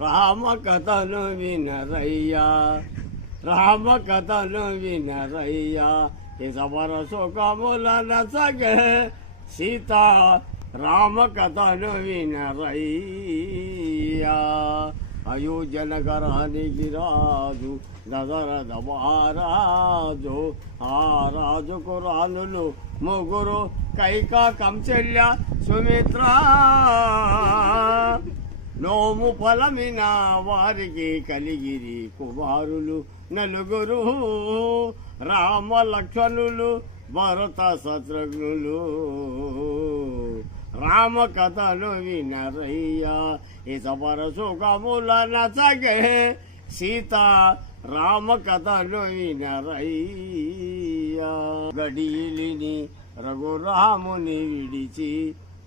రామ కథను వినరయ్యా, రామ కథను వినరయ్యా, ఇసవర సుఖముల నసగే సీత రామ కథను వినరయ్యా. అయోధ్యనగరానికి రాజు దశరథ మహారాజు, ఆ రాజుకు రాణులు ముగ్గురు కైక కౌసల్య సుమిత్ర. నోము ఫలమిన వారికి కలిగిరి కుమారులు నలుగురు, రామ లక్ష్మణులు భరత శత్రుఘ్నులు. రామ కథను వినరయ్యా, ఇసవర సుఖముల నసగే సీత రామ కథను వినరయ్యా. గడిలిని రఘురాముని విడిచి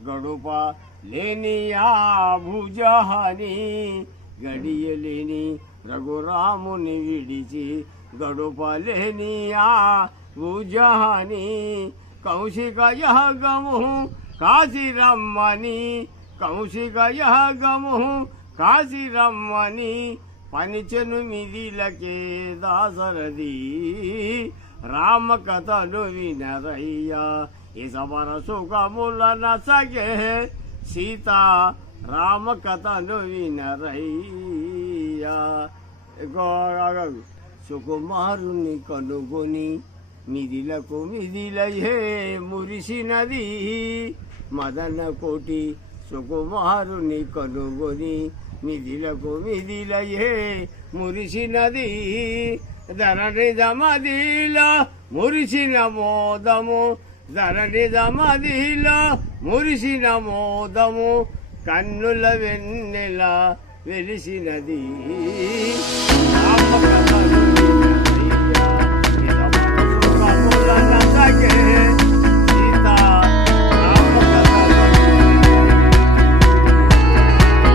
గడుప లేని ఆ భుజహాని, గడియలేని రఘురాముని విడిచి గడుప లేని ఆ భుజహాని. కౌశిక యాగము కాశీ రమ్మని, కౌశిక యాగము కాశీ రమ్మని పనిచెను మిదిలకే దాసరథి. రామ కథను వినరయ్యా, ఇసవర సుఖముల నసగే సీత రామ కథను వినరయ్యా. సుకుమారుని కనుగొని మిదిలకు మిదిలయే మురిసినది, మదన కోటి సుకుమారుని కనుగొని మిదిలకు మిదిలయే మురిసినది. ధరణి దమదిలో మురిసిన మోదము, ధరణి దమదిలో మురిసిన మోదము, కన్నుల వెన్నెల వెలిసినది.